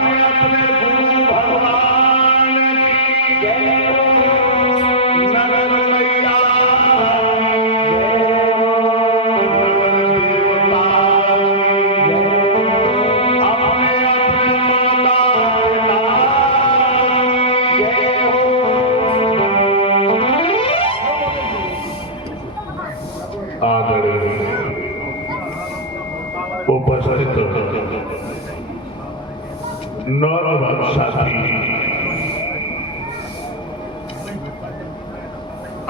अपने अपने गुरु भगवान की जय हो। नगर मैया नगर देवता अपने अपने माता पिता जय हो। आदरणीय उपस्थित नौजवान साथी,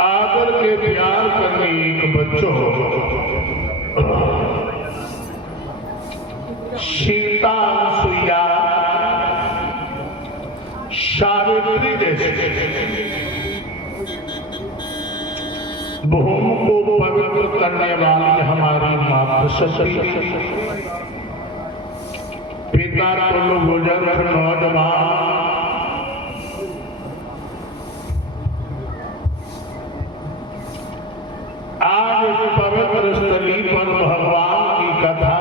आदर के प्यार करने एक बच्चों, सीता सुइया सावित्री जैसे भूमि को पवित्र करने वाली हमारी मातृशक्ति, पिता तुल्य बुजुर्ग नौजवान, आज इस पवित्र स्थली पर भगवान की कथा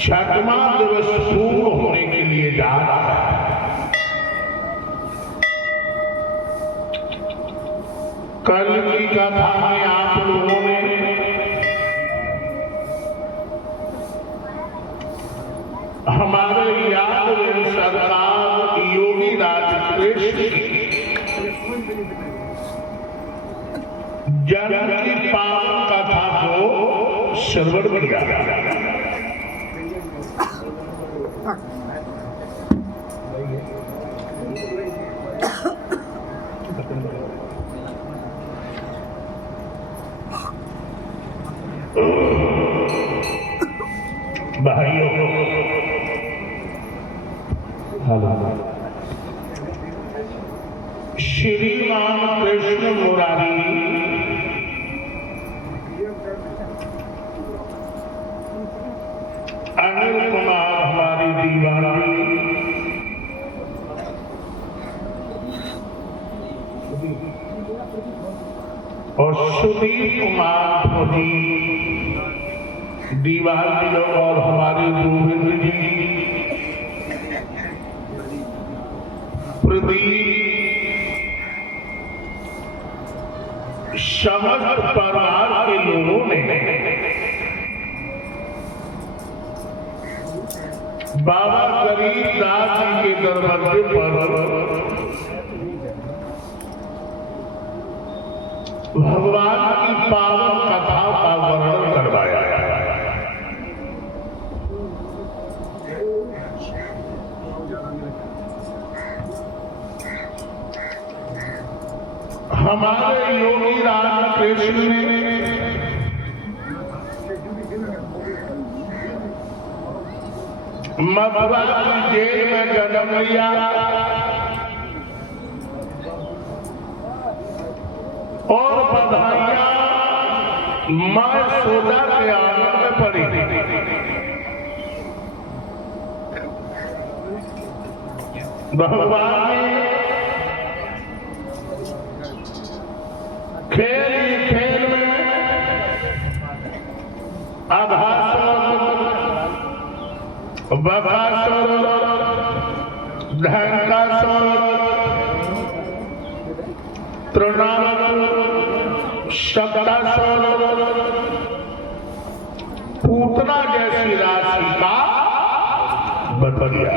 छठवां दिवस पूर्ण होने के लिए जा रहा है। कल की कथा में आप लोगों ने हमारे यादव सरकार योगी राज कृष्ण जन्म की पावन कथा को श्रवण किया। भाइयों, श्रीमान कृष्ण मुरारी अनिल कुमार हमारी दीवानी और सुधीर कुमार फौजी दीवानी और हमारे गोविंद जी प्रदीप समस्त परिवार के लोगों ने बाबा गरीबदास जी के दरवाजे पर भगवान की पावन कथा का वर्णन करवाया। हमारे योगी राज कृष्ण ने मथुरा की जेल में जन्म लिया और बधाइयां मां सोदा के आंगन में पड़ी। भगवान ने खेल में आभासुर, बकासुर, ढंकासुर, तृणासुर, शब्दासुर, पूतना जैसी राशि का बध दिया।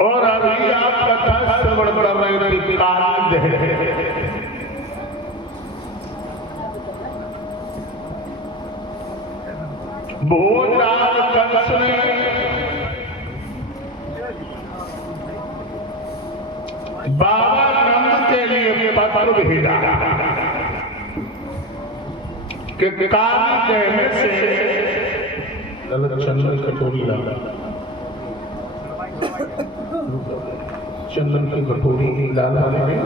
और अभी आप कथा श्रवण कर रहे थे कानंद है। भोजराज कंस ने बाबा नंद के लिए पत्र भेजा कि काली कहने से चंदन कटोरी लाना, चंदन की कटोरी लाला ने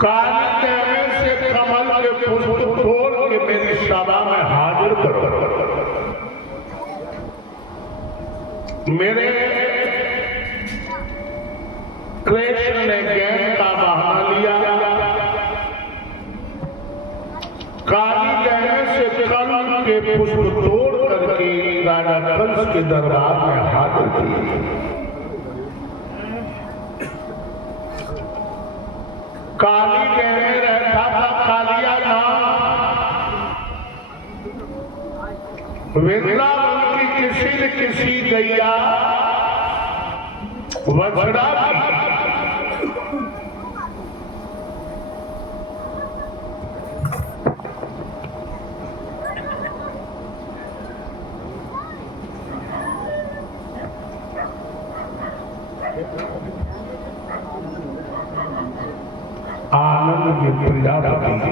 काली कहने से कमल के पुष्प तोड़ के मेरी सभा में हाजिर करो। मेरे कृष्ण ने ज्ञान का बहाना लिया, काली कहने से कमल के पुष्प तोड़ करके राजा कंस के दरबार में हाजिर किए। काली कहने रहता था कालिया नाम, वृंदावन की किसी न किसी गैया वछड़ा आनंद के प्रजापति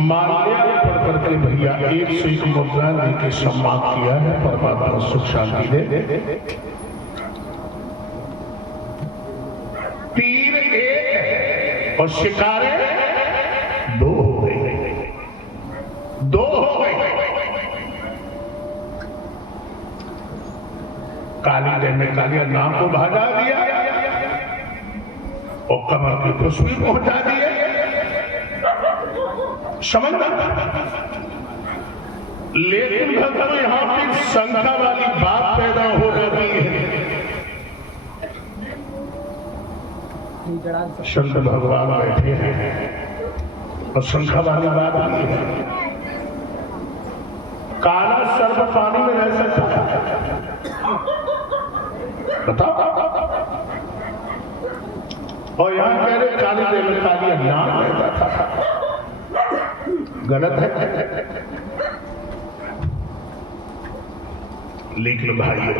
माल्या पढ़ करके भैया एक से एक मुद्रा लेके सम्मान किया है। परमात्मा सुख शांति दे। तीर एक और शिकारे दो हो गए, दो हो गए। काली देव ने कालिया नाम को भागा दिया और कमल की पुष्प भी पहुंचा दिए। समझना, लेकिन भक्तों यहां पर शंका वाली बात पैदा हो रही है। शंकर भगवान बैठे हैं और शंका वाली बात नहीं है। काला सर्प पानी में रह सकता है? बताओ। और यहां कह रहे काली देव कालिया नाम रहता था, गलत है। लेकिन भाइयों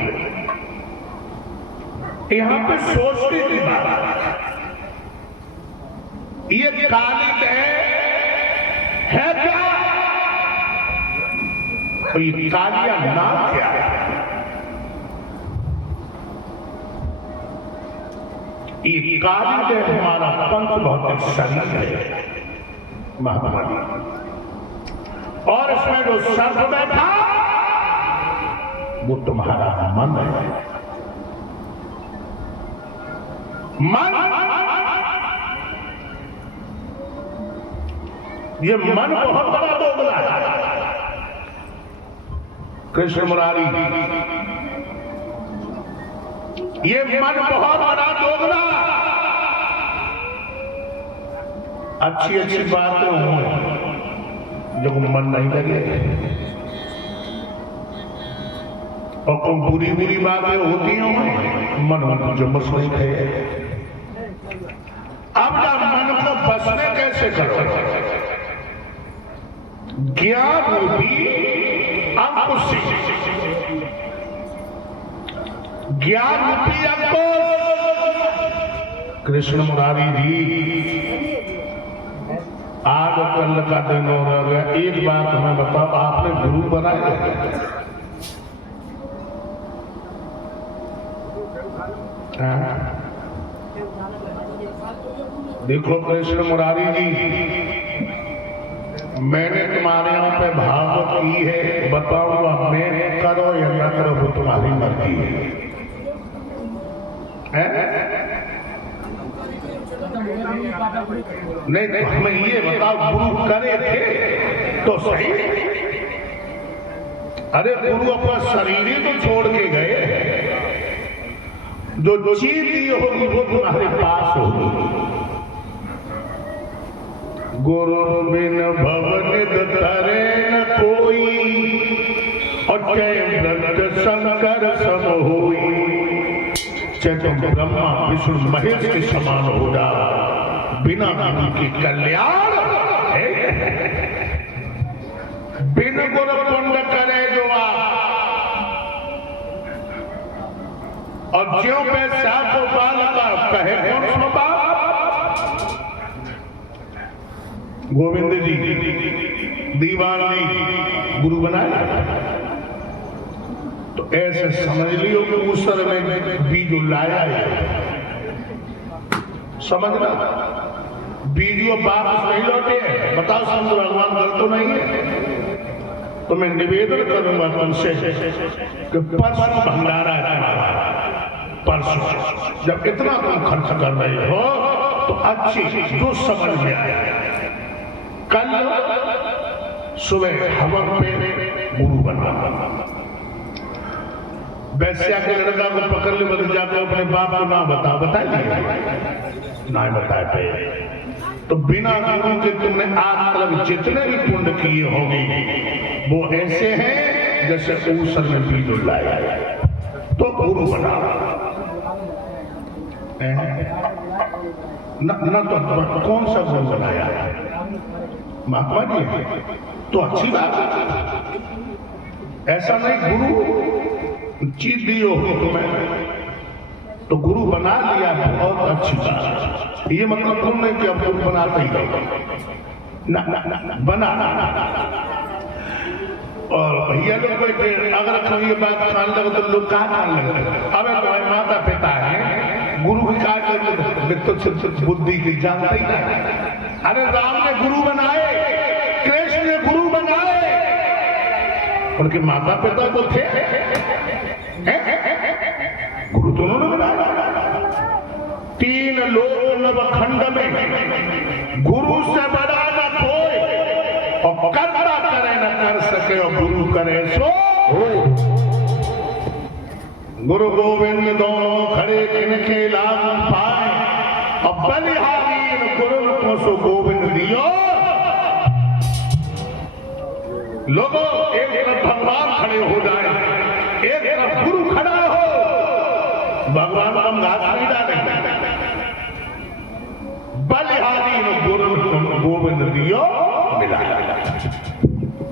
यहां पे सोचने की बात, ये काली देव है क्या? तो ये कालिया नाम क्या है? ये काली देव हमारा पंच भौतिक शरीर है महात्मा जी, और इसमें जो सर्प बैठा वो तुम्हारा मन है। मन, ये मन बहुत बड़ा दोगला है। कृष्ण मुरारी, ये मन बहुत बड़ा दोगला। अच्छी अच्छी बातें हों जब मन नहीं लगे, और कोई बुरी बुरी बातें होती हों मन जो बस नहीं है। अब जब मन को बसने कैसे करो? ज्ञान रूपी अंकुश, ज्ञान रूपी अंकुश। कृष्ण मुरारी जी, आज कल का दिन हो गया। एक बात हमें बताओ, आपने गुरु बनाया? देखो कृष्ण मुरारी जी, मैंने तुम्हारे यहाँ पे भागवत की है, बताऊंगा मैं करो या ना करो वो तुम्हारी मर्जी है? नहीं, हमें ये बताओ, गुरु करे थे तो सही। अरे गुरु अपना शरीर ही तो छोड़ के गए, जो चीज दी होगी वो तुम्हारे पास होगी। गुरु बिन भवनिध तरे न कोई, और जय व्रत शंकर सम होई। चाहे तुम ब्रह्मा विष्णु महेश के समान हो जाओ, बिना गुरु के कल्याण है। बिन गुरु पुण्य करे जो आप, और ज्यों पैसा को बाल का कहे कौन सो बाप। गोविंद जी दीवान जी गुरु बनाया, तो ऐसे समझ लियो कि उस सर में बीज लाया है। समझना, बीजू वापस नहीं लौटे, बताओ शंकर भगवान गलत तो नहीं है? तो मैं निवेदन करूंगा तुमसे कि परसों भंडारा है तुम्हारा, परसों जब इतना तुम खर्च कर रहे हो तो अच्छी जो समझ में आया, कल सुबह हवन पे गुरु बना, वैश्या के लड़का को पकड़ ले बदल जाकर अपने बाप को ना बताइए ना बताए पे, तो बिना गुरु के तुमने आज तक जितने भी पुण्य किए होंगे वो ऐसे हैं जैसे ऊसर में बीज लाया, तो गुरु बना न तो कौन सा गुरु बनाया? महात्मा जी तो अच्छी बात है, ऐसा नहीं गुरु चीज दी हो तुम्हें तो गुरु बना लिया, बहुत अच्छी बात। ये मतलब तुम नहीं कि अब गुरु बनाते ही ना बना। और भैया लोग अगर कोई ये बात मान लगे तो लोग कहा मान लगे, अबे तुम्हारे माता पिता है गुरु भी कहा कर तो बुद्धि की जानता ही नहीं। अरे राम ने गुरु बनाए, कृष्ण ने गुरु बनाए, उनके माता पिता तो थे, गुरु तो उन्होंने बनाया। 3 लोक नवखंड में गुरु से बड़ा न कोई, और कर्ता करे न कर सके और गुरु करे सो हो। गुरु गोविंद दोनों खड़े किनके लाभ पाए, और बलिहारी गुरु को सो गोविंद दियो। लोगों एक तरफ भगवान खड़े हो जाए, एक तरफ गुरु खड़ा हो, भगवान हम घास नहीं डालेंगे। बलिहारी गुरु गोविंद दियो मिला।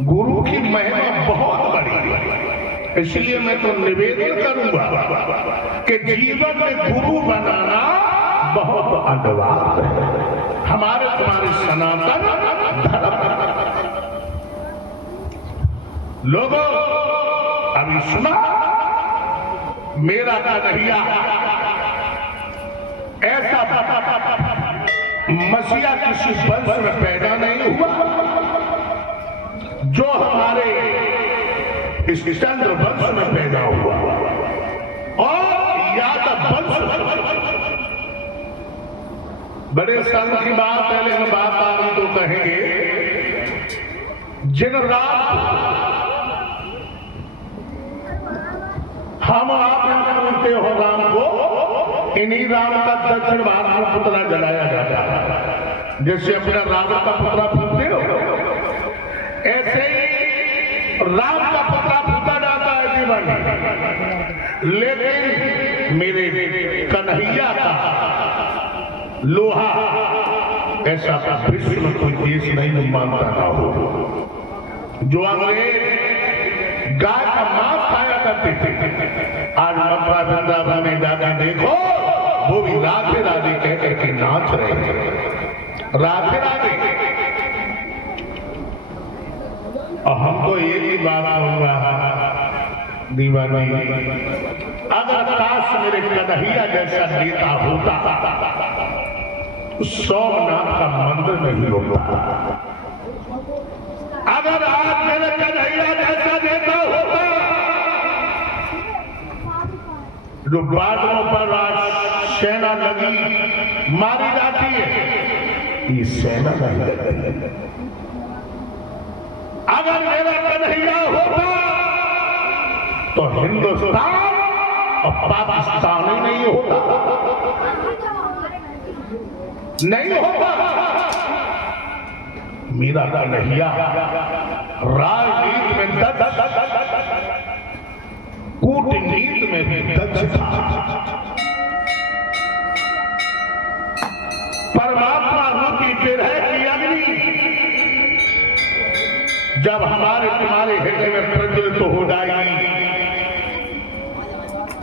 गुरु की महिमा बहुत बड़ी है, इसलिए मैं तो निवेदन करूंगा कि जीवन में गुरु बनाना बहुत अनिवार्य है, हमारे तुम्हारे सनातन धर्म। लोगों अभी सुना, मेरा कन्हैया ऐसा मसीहा किसी वंश में पैदा नहीं हुआ जो हमारे इस चंद्र वंश में पैदा हुआ, और यादव वंश। बड़े संघ की बात है, लेकिन बात आ रही तो कहेंगे, जिन रात हम आप पूछते हो राम को, इन्हीं राम का दक्षिण भारत में पुतला जलाया जाता है। जैसे अपना रावण का पुतला फूकते हो, ऐसे ही राम का पुतला फूका जाता है जीवन में। लेकिन मेरे कन्हैया का लोहा ऐसा विश्व में कोई देश नहीं मानता ना हो। जो अंग्रेज गाय का मांस खाया करते थे, आज मथुरा वृंदावन में जाकर देखो, वो भी राधे राधे कह के नाच रहे हैं, राधे राधे। और हम तो एक ही बात कहूंगा दीवानी, अगर काश मेरे कन्हैया जैसा नेता होता, सोमनाथ का मंदिर नहीं होता। अगर आज मेरे कन्हैया जैसा नेता होता, जो बादलों पर आज सेना लगी मारी जाती है, ये सेना नहीं लगती। अगर मेरा कन्हैया होता तो हिंदुस्तान और पाकिस्तान ही नहीं होता, नहीं होता। मेरा कन्हैया राजनीति में दक्ष, कूटनीति में भी दक्ष था। परमात्मा रूपी विरह की अग्नि जब हमारे तुम्हारे हृदय में प्रज्वलित हो जाएगी,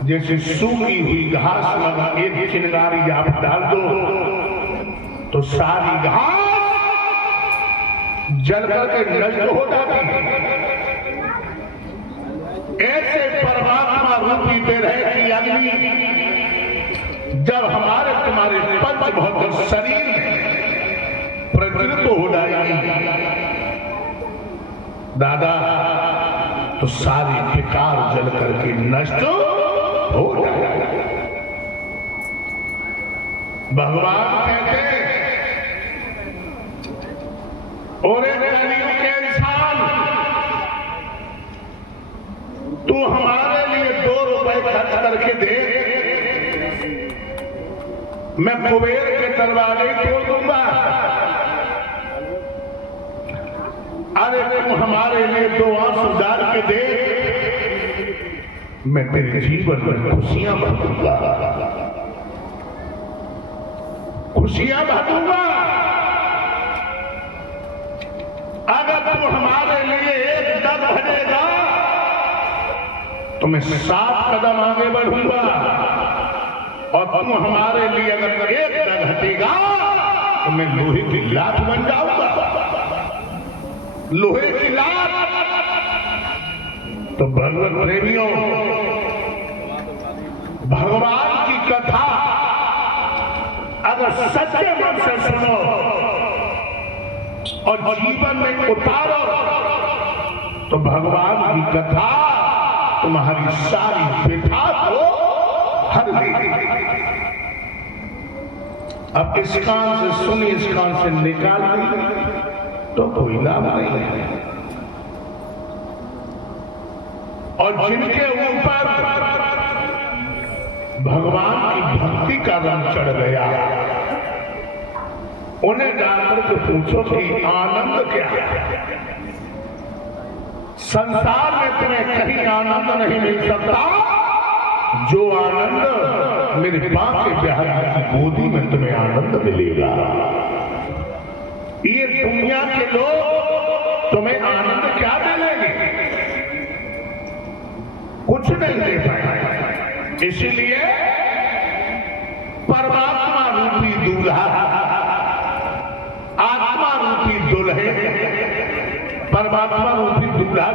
जैसे सूखी हुई घास में एक चिंगारी आप डाल दो तो सारी घास जल करके नष्ट हो जाती है। ऐसे परमात्मा रूपी विरह की अग्नि जब हमारे तुम्हारे पंच भौतिक शरीर में प्रज्वलित हो जाएगी दादा, तो सारी बेकार जल करके नष्ट हो जाएगा। भगवान कहते और कलियुग के इंसान, तू हमारे लिए 2 रुपए खर्च करके दे, मैं कुबेर के दरवाजे तोड़ दूंगा। अरे तू हमारे लिए 2 आंसू डाल के दे, मैं तेरे जीवन में खुशियां बांटूंगा, खुशियां बांटूंगा। अगर तू हमारे लिए 1 कदम बढ़ेगा तो मैं 7 कदम आगे बढ़ूंगा, और तू हमारे लिए अगर 1 कदम हटेगा तो मैं लोहे की लात बन जाऊंगा, लोहे की लात। तो भगवत प्रेमियों, भगवान की कथा अगर सच्चे मन से सुनो और जीवन में उतारो तो भगवान की कथा तुम्हारी सारी व्यथा को हर देगी। अब इस कान से सुनी, इस कान से निकाल दी तो कोई लाभ नहीं है। और जिनके ऊपर भगवान की भक्ति का रंग चढ़ गया, उन्हें जाकर के पूछो कि आनंद क्या है। संसार में तुम्हें कहीं आनंद नहीं मिल सकता जो आनंद मेरे बांके बिहारी की गोदी में तुम्हें आनंद मिलेगा। ये दुनिया के लोग तुम्हें आनंद क्या देंगे? कुछ नहीं दे पाएंगे। इसलिए परमात्मा रूपी दूल्हा, आत्मा रूपी दुल्हे, परमात्मा रूपी दूल्हा